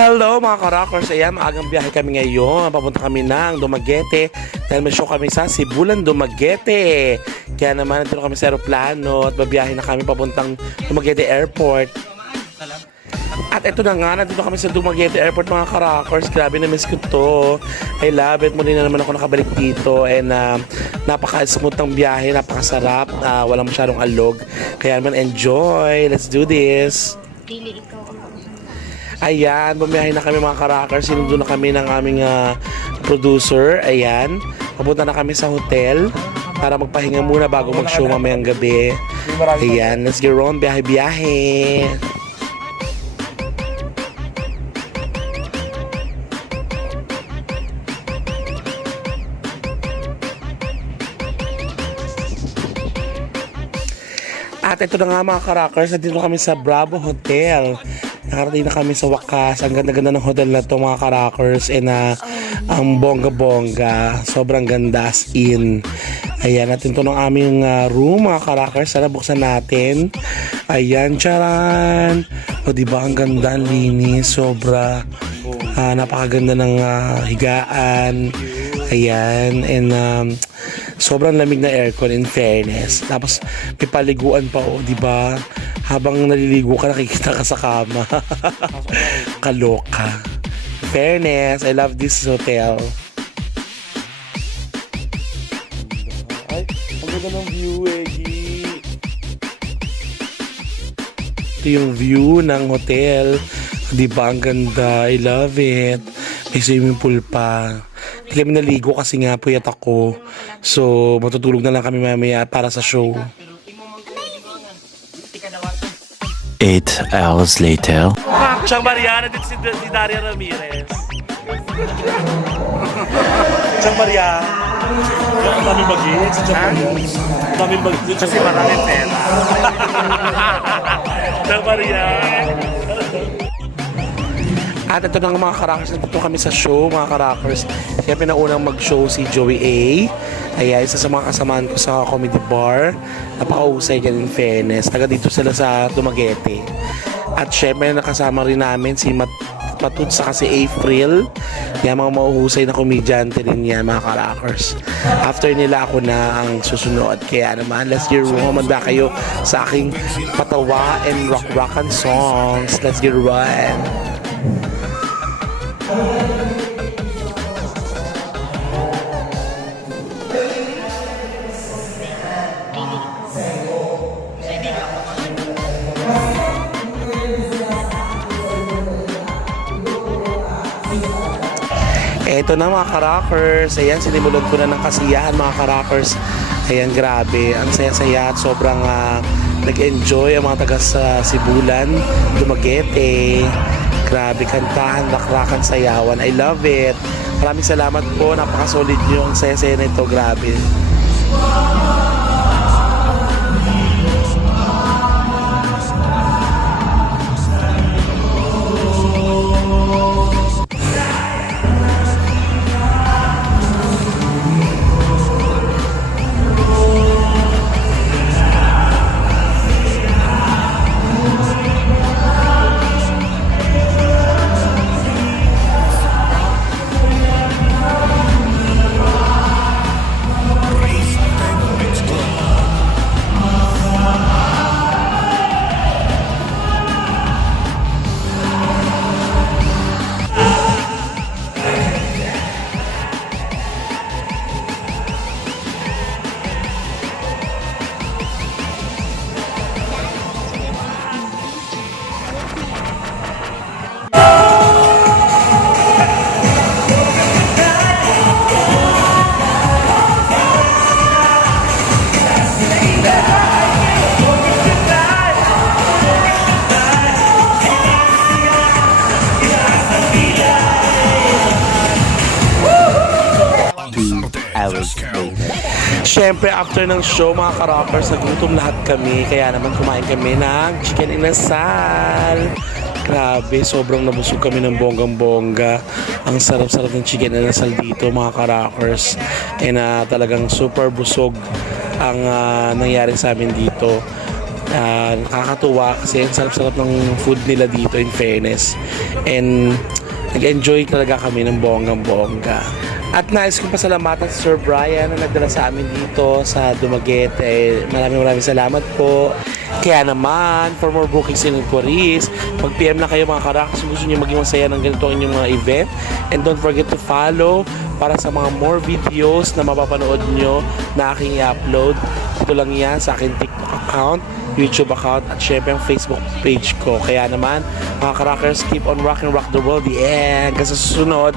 Hello mga ka-rockers, ayan, maagang biyahe kami ngayon. Papunta kami ng Dumaguete dahil may show kami sa Sibulan, Dumaguete. Kaya naman nandito kami sa aeroplano at babiyahe na kami papuntang Dumaguete Airport. At ito na nga, nandito kami sa Dumaguete Airport mga ka-rockers. Grabe na miss ko to. I love it. Muli na naman ako nakabalik dito and napaka-smooth ng biyahe, napakasarap, walang masyadong alog. Kaya naman enjoy. Let's do this. Dili ikaw ang Ayan, bumiyahe na kami mga ka-rockers. Sinundo na kami ng aming producer. Ayan, papunta na kami sa hotel para magpahinga muna bago mag-show mamayang gabi. Ayan, let's get on, biyahe-biyahe. At ito na nga mga ka-rockers, nandito kami sa Bravo Hotel. Nakarating na kami sa wakas. Ang ganda-ganda ng hotel na to mga ka-rockers. And ang bongga-bongga. Sobrang ganda as in. Ayan, natin to ng aming room mga ka-rockers. Sana buksan natin. Ayan, charan. O diba, ang ganda, ang linis. Sobra. Napakaganda ng higaan. Ayan, and sobrang lamig na aircon in fairness. Tapos may paliguan pa di ba? Habang naliligo ka, nakikita ka sa kama. Kaloka. Fairness, I love this hotel. Ay, ang ganda ng view, Eggy. Ito yung view ng hotel. Di ba, ang ganda. I love it. May swimming pool pa. Hindi kami naligo kasi nga puyat ako. So, matutulog na lang kami mamaya para sa show. 8 hours later. Siyang Mariana, dito si Daria Ramirez. Siyang Maria. Dami bagay sa Siyang Maria. Dami bagay. Kasi maraming pera. Siyang Maria. At ito na mga ka-rockers, nandito kami sa show mga ka-rockers. Kaya pinaunang mag-show si Joey A. Ayan, isa sa mga kasamaan ko sa comedy bar. Napaka-usay dyan in fairness. Taga dito sila sa Dumaguete. At syempre nakasama rin namin si Matut sa kasi April. Yan, mga mauhusay na komedyante rin yan mga ka-rockers. After nila ako na ang susunod. Kaya naman, let's get rumanda kayo sa aking patawa and rock-rockan songs. Let's get run. Eto na mga ka-rockers. Ayan, sinimulan ko na ng kasiyahan mga ka-rockers. Ayan, grabe. Ang saya-saya at sobrang nag-enjoy ang mga taga sa Sibulan, Dumaguete. Grabe, kantahan, lakrakan, sayawan. I love it. Maraming salamat po. Napaka-solid nyo. Ang saya-saya na ito. Grabe. Siyempre, after ng show, mga ka-rockers, nagutom lahat kami. Kaya naman kumain kami ng chicken inasal. Grabe, sobrang nabusog kami ng bonggang-bongga. Ang sarap-sarap ng chicken inasal dito, mga ka-rockers. And talagang super busog ang nangyari sa amin dito. Nakakatuwa kasi ang sarap-sarap ng food nila dito, in fairness. And nag-enjoy talaga kami ng bonggang-bongga. At nais kong pasalamatan si Sir Brian na nagdala sa amin dito sa Dumaguete. Maraming salamat po. Kaya naman, for more bookings and inquiries, mag-PM na kayo mga karakas kung gusto nyo maging masaya ng ganito ang inyong mga event. And don't forget to follow para sa mga more videos na mapapanood nyo na aking i-upload. Ito lang yan sa aking TikTok account, YouTube account, at syempre ang Facebook page ko. Kaya naman, mga karakers, keep on rock the world. Yeah! Hanggang sa susunod,